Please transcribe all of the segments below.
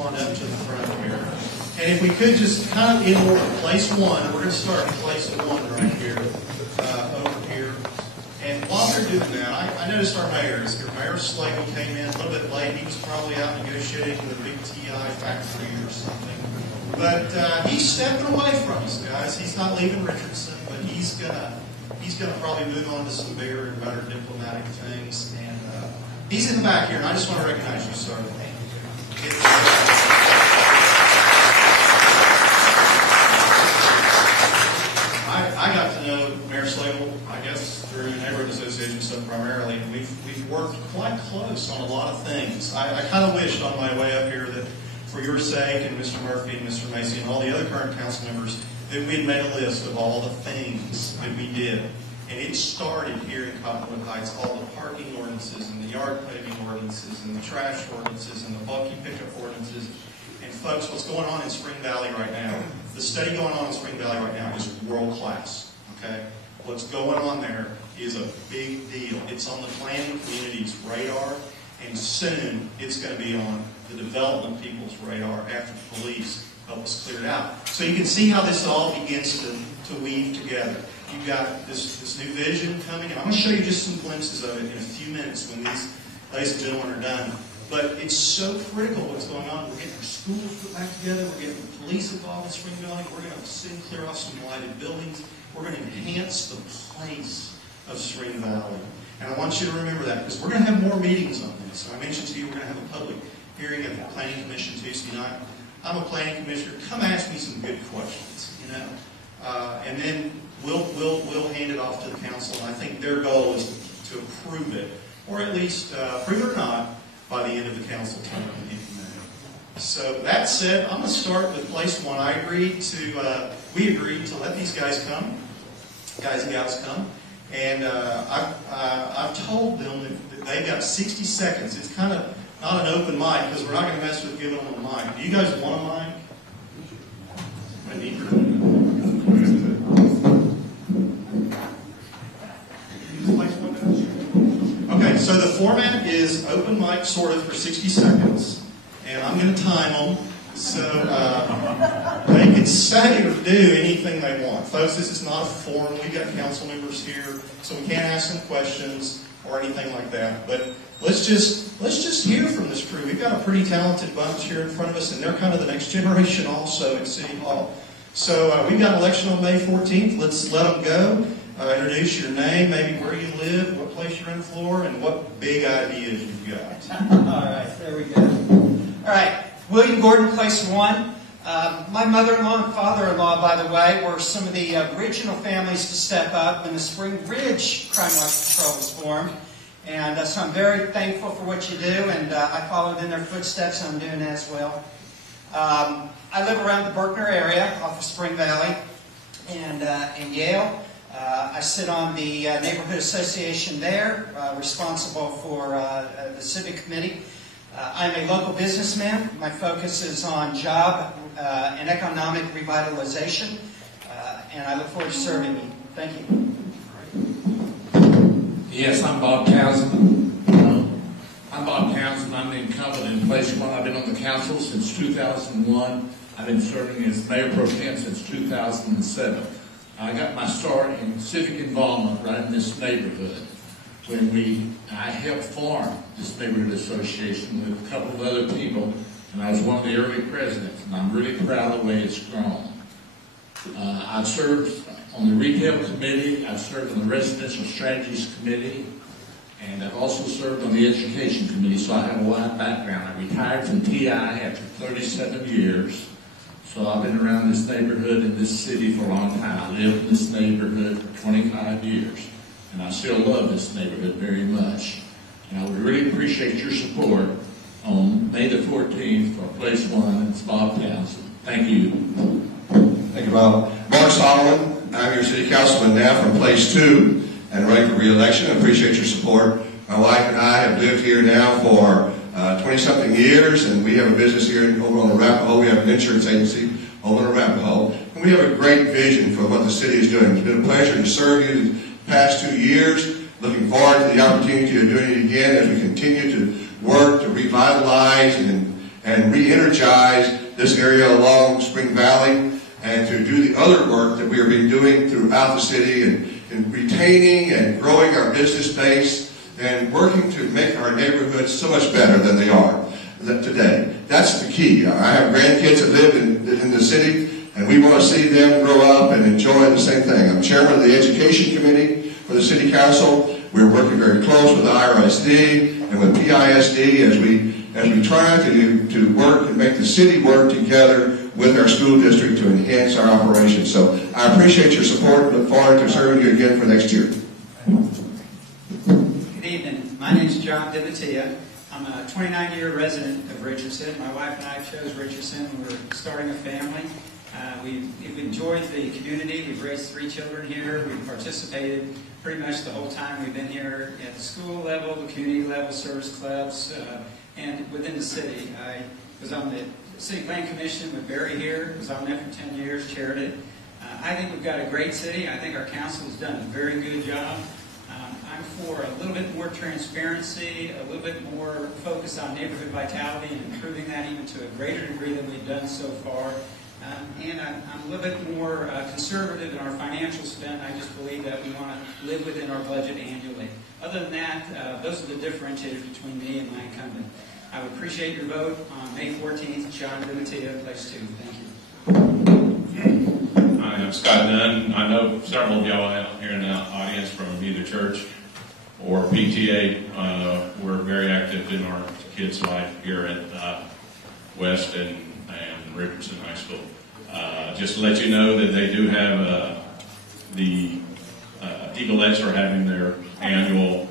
On up to the front here. And if we could just kind of in order, place one, we're going to start at place one right here, over here. And while they're doing that, I noticed our mayor is here. Mayor Slagle came in a little bit late. He was probably out negotiating with a big TI factory or something. But he's stepping away from us, guys. He's not leaving Richardson, but he's gonna probably move on to some bigger and better diplomatic things. And he's in the back here, and I just want to recognize you, sir. I got to know Mayor Slagle, I guess, through neighborhood association stuff primarily. We've worked quite close on a lot of things. I kind of wished on my way up here that, for your sake and Mr. Murphy and Mr. Macy and all the other current council members, that we'd made a list of all the things that we did. And it started here in Cottonwood Heights, all the parking ordinances and the yard paving ordinances and the trash ordinances and the bulky pickup ordinances. And folks, what's going on in Spring Valley right now, the study going on in Spring Valley right now is world class, okay? What's going on there is a big deal. It's on the planning community's radar, and soon it's going to be on the development people's radar after the police help us clear it out. So you can see how this all begins to weave together. You've got this new vision coming, and I'm going to show you just some glimpses of it in a few minutes when these ladies and gentlemen are done. But it's so critical what's going on. We're getting our schools put back together. We're getting the police involved in Spring Valley. We're going to soon clear off some lighted buildings. We're going to enhance the place of Spring Valley. And I want you to remember that, because we're going to have more meetings on this. So I mentioned to you we're going to have a public hearing at the Planning Commission Tuesday night. I'm a planning commissioner. Come ask me some good questions, you know. And then we'll hand it off to the council. And I think their goal is to approve it, or at least approve it or not, by the end of the council term and implement it. So that said, I'm going to start with place one. We agreed to let these guys come, guys and gals come, and I've told them that they've got 60 seconds. It's kind of not an open mic, because we're not going to mess with giving them a mic. Do you guys want a mic? I need your Okay, so the format is open mic sort of for 60 seconds, and I'm going to time them so they can say or do anything they want. Folks, this is not a forum. We've got council members here, so we can't ask them questions or anything like that. But let's just hear from this crew. We've got a pretty talented bunch here in front of us, and they're kind of the next generation also at City Hall. So we've got an election on May 14th. Let's let them go. Introduce your name, maybe where you live, what place you're in Florida, and what big ideas you've got. All right, there we go. All right, William Gordon, place one. My mother-in-law and father-in-law, by the way, were some of the original families to step up when the Spring Ridge Crime Watch Patrol was formed. And so I'm very thankful for what you do, and I followed in their footsteps, and I'm doing as well. I live around the Berkner area off of Spring Valley and in Yale. I sit on the neighborhood association there, responsible for the civic committee. I'm a local businessman. My focus is on job and economic revitalization, and I look forward to serving you. Thank you. Yes, I'm Bob Townsend. I'm the incumbent in place one. I've been on the council since 2001. I've been serving as mayor pro tem since 2007. I got my start in civic involvement right in this neighborhood when I helped form this neighborhood association with a couple of other people, and I was one of the early presidents, and I'm really proud of the way it's grown. I've served on the retail committee, I've served on the residential strategies committee, and I've also served on the education committee, so I have a wide background. I retired from TI after 37 years. So I've been around this neighborhood and this city for a long time. I lived in this neighborhood for 25 years, and I still love this neighborhood very much. And I would really appreciate your support on May the 14th for place one. It's Bob Townsend. Thank you. Thank you, Bob. Mark Solomon, I'm your city councilman now from place two and running for re-election. I appreciate your support. My wife and I have lived here now for 20-something years, and we have a business here over on Arapahoe. We have an insurance agency over in Arapahoe, and we have a great vision for what the city is doing. It's been a pleasure to serve you the past 2 years. Looking forward to the opportunity of doing it again as we continue to work to revitalize and and re-energize this area along Spring Valley, and to do the other work that we have been doing throughout the city in retaining and growing our business base and working to make our neighborhoods so much better than they are today. That's the key. I have grandkids that live in the city, and we want to see them grow up and enjoy the same thing. I'm chairman of the Education Committee for the City Council. We're working very close with IRSD and with PISD as we try to work and make the city work together with our school district to enhance our operations. So I appreciate your support and look forward to serving you again for next year. Good evening. My name is John DiMattia. I'm a 29-year resident of Richardson. My wife and I chose Richardson when we were starting a family. We've enjoyed the community. We've raised 3 children here. We've participated pretty much the whole time we've been here at the school level, the community level, service clubs, and within the city. I was on the City Plan Commission with Barry here. Was on there for 10 years, chaired it. I think we've got a great city. I think our council has done a very good job. I'm for a little bit more transparency, a little bit more focus on neighborhood vitality and improving that even to a greater degree than we've done so far. And I'm a little bit more conservative in our financial spend. I just believe that we want to live within our budget annually. Other than that, those are the differentiators between me and my incumbent. I would appreciate your vote on May 14th, John DiMattia, place 2. Thank you. Hi, I'm Scott Dunn. I know several of y'all out here in the audience from either church or PTA. We're very active in our kids' life here at West and Richardson High School. Just to let you know that they do have the Eaglettes are having their annual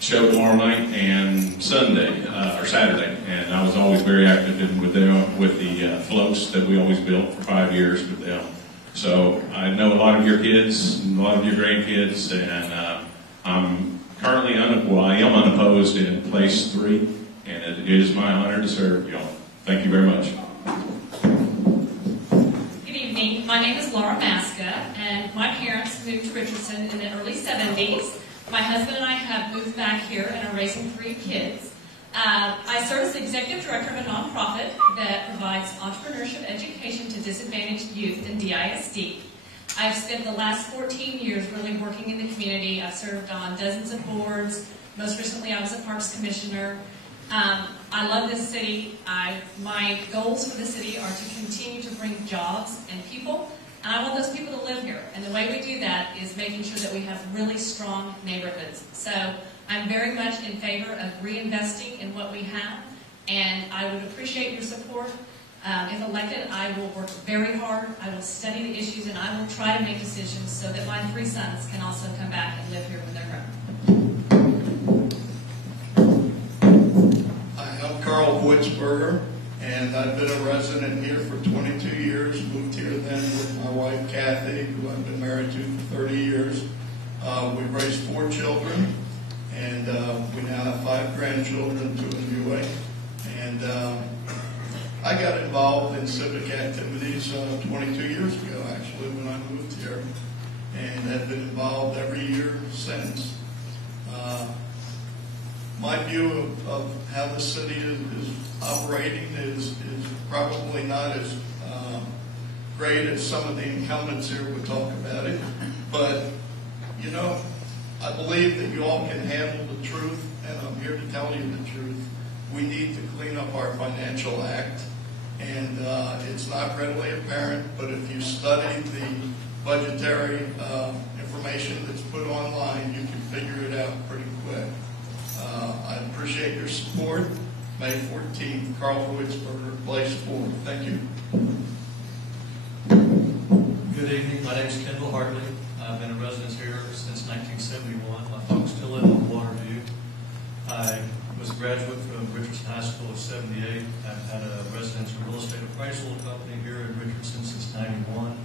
show tomorrow night and Sunday or Saturday, and I was always very active with them with the floats that we always built for 5 years with them. So I know a lot of your kids, and a lot of your grandkids, and I'm currently I am unopposed in place 3, and it is my honor to serve y'all. Thank you very much. Good evening. My name is Laura Maska, and my parents moved to Richardson in the early 70s. My husband and I have moved back here and are raising 3 kids. I serve as the executive director of a nonprofit that provides entrepreneurship education to disadvantaged youth in DISD. I've spent the last 14 years really working in the community. I've served on dozens of boards. Most recently, I was a parks commissioner. I love this city. My goals for the city are to continue to bring jobs and people, and I want those people to live here. And the way we do that is making sure that we have really strong neighborhoods. So I'm very much in favor of reinvesting in what we have, and I would appreciate your support. If elected, I will work very hard. I will study the issues, and I will try to make decisions so that my 3 sons can also come back and live here when they're grown. I'm Carl Woodsberger, and I've been a resident here for 22 years. Moved here then with my wife Kathy, who I've been married to for 30 years. We've raised 4 children, and we now have 5 grandchildren, 2 in UA. And I got involved in civic activities 22 years ago, actually, when I moved here, and have been involved every year since. My view of how the city is operating is probably not as great as some of the incumbents here would talk about it. But, you know, I believe that you all can handle the truth, and I'm here to tell you the truth. We need to clean up our financial act, and it's not readily apparent, but if you study the budgetary information that's put online, you can figure it out pretty quick. I appreciate your support. May 14th, Carl Woodsberger, place 4. Thank you. Good evening. My name is Kendall Hartley. I've been a resident here since 1971. My folks still live on Waterview. I was a graduate from Richardson High School of 78. I've had a residential real estate appraisal company here in Richardson since 91.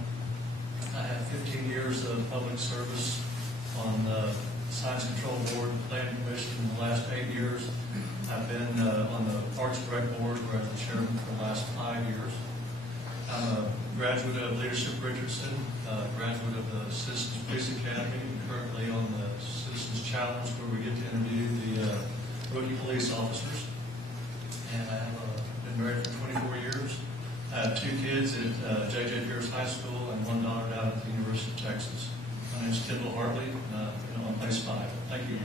I had 15 years of public service on the Science Control Board and Planning Commission in the last 8 years. I've been on the Parks and Rec Board where I was the chairman for the last 5 years. I'm a graduate of Leadership Richardson, graduate of the Citizens Police Academy, and currently on the Citizens Challenge where we get to interview the rookie police officers. and I have been married for 24 years. I have 2 kids at J.J. Pierce High School and 1 daughter down at the University of Texas. My name is Kendall Hartley, on place 5. Thank you.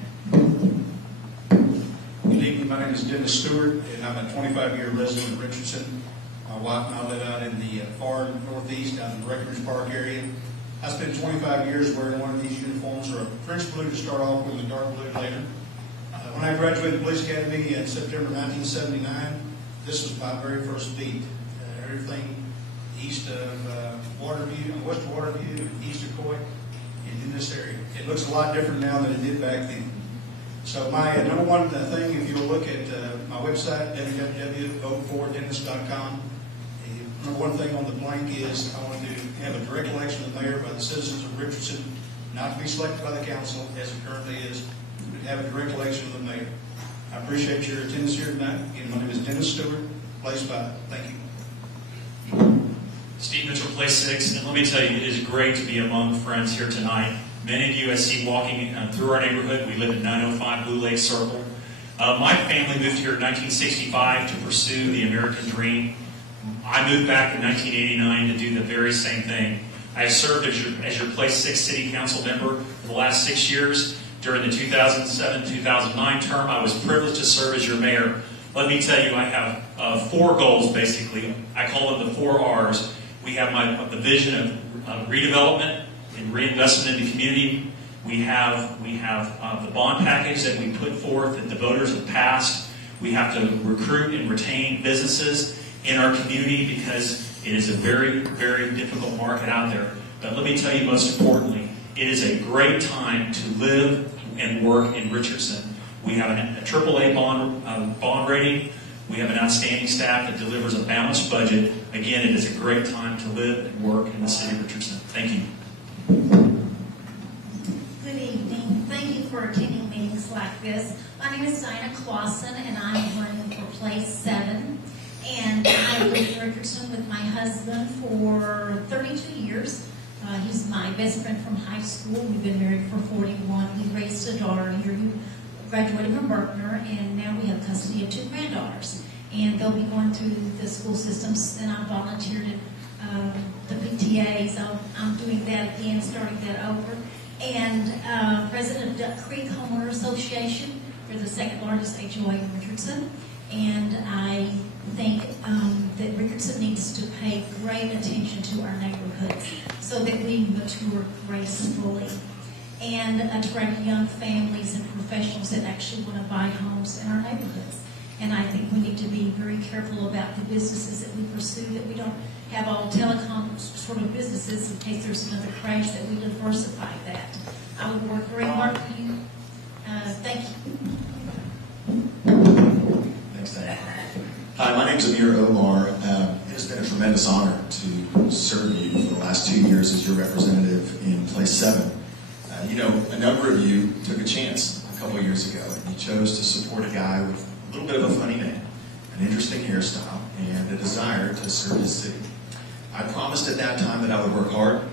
Good evening. My name is Dennis Stewart, and I'm a 25-year resident of Richardson. My wife and I live out in the far northeast, down in the Breckenridge Park area. I spent 25 years wearing one of these uniforms, or a French blue to start off with, and a dark blue later. When I graduated Police Academy in September 1979, this was my very first beat. Everything east of Waterview, west of Waterview, and east of Coy, and in this area. It looks a lot different now than it did back then. So my number one thing, if you'll look at my website, www.votefordennis.com, the number one thing on the blank is I want to have a direct election of the mayor by the citizens of Richardson, not to be selected by the council as it currently is, but have a direct election of the mayor. I appreciate your attendance here tonight. Again, my name is Dennis Stewart, place 5. Thank you. Steve Mitchell, place 6, and let me tell you, it is great to be among friends here tonight. Many of you I see walking through our neighborhood. We live at 905 Blue Lake Circle. My family moved here in 1965 to pursue the American dream. I moved back in 1989 to do the very same thing. I have served as your place 6 city council member for the last 6 years. During the 2007-2009 term, I was privileged to serve as your mayor. Let me tell you, I have 4 goals, basically. I call them the 4 R's. We have the vision of redevelopment and reinvestment in the community. We have the bond package that we put forth that the voters have passed. We have to recruit and retain businesses in our community because it is a very, very difficult market out there. But let me tell you, most importantly, it is a great time to live and work in Richardson. We have a AAA bond rating. We have an outstanding staff that delivers a balanced budget. Again, it is a great time to live and work in the city of Richardson. Thank you. Good evening. Thank you for attending meetings like this. My name is Dinah Clausen, and I'm running for place 7. And I lived in Richardson with my husband for 32 years. He's my best friend from high school. We've been married for 41. He raised a daughter here who graduated from Berkner, and now we have custody of 2 granddaughters. And they'll be going through the school systems, and I volunteered in the PTA, so I'm doing that again, starting that over. And president of Duck Creek Homeowner Association. We're the 2nd largest HOA in Richardson. And I think that Richardson needs to pay great attention to our neighborhoods so that we mature gracefully and attract young families and professionals that actually want to buy homes in our neighborhoods. And I think we need to be very careful about the businesses that we pursue, that we don't have all telecom sort of businesses in case there's another crash, that we diversify that. I would work very hard for you. Thank you. Thanks, Diane. Hi, my name is Amir Omar. It has been a tremendous honor to serve you for the last 2 years as your representative in place 7. A number of you took a chance a couple of years ago, and you chose to support a guy with a little bit of a funny name, an interesting hairstyle, and a desire to serve his city. I promised at that time that I would work hard,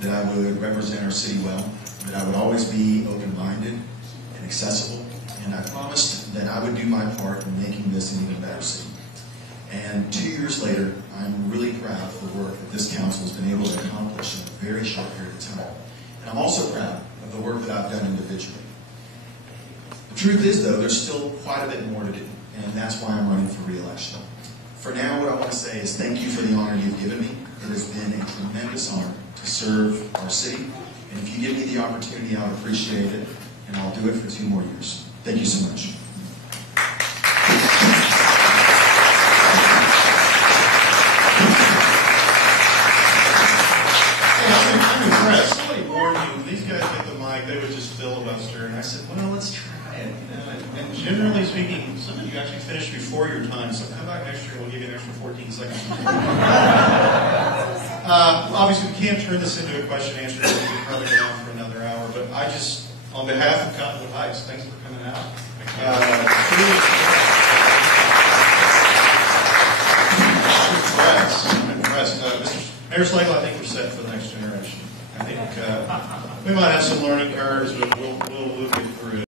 that I would represent our city well, that I would always be open-minded and accessible, and I promised that I would do my part in making this an even better city. And 2 years later, I'm really proud of the work that this council has been able to accomplish in a very short period of time. And I'm also proud of the work that I've done individually. The truth is, though, there's still quite a bit more to do, and that's why I'm running for re-election. For now, what I want to say is thank you for the honor you've given me. It has been a tremendous honor to serve our city, and if you give me the opportunity, I would appreciate it, and I'll do it for 2 more years. Thank you so much. I'm impressed. Somebody warned me, when these guys get the mic, they would just filibuster, and I said, well, let's try it. And generally speaking, some of you actually finished before your time, so come back next year and we'll give you an extra 14 seconds. Obviously, we can't turn this into a question and answer. We'll probably go on for another hour, but I just, on behalf of Cottonwood Heights, thanks for coming out. I'm impressed. Mayor Slagle, I think we're set for the next generation. I think we might have some learning curves, but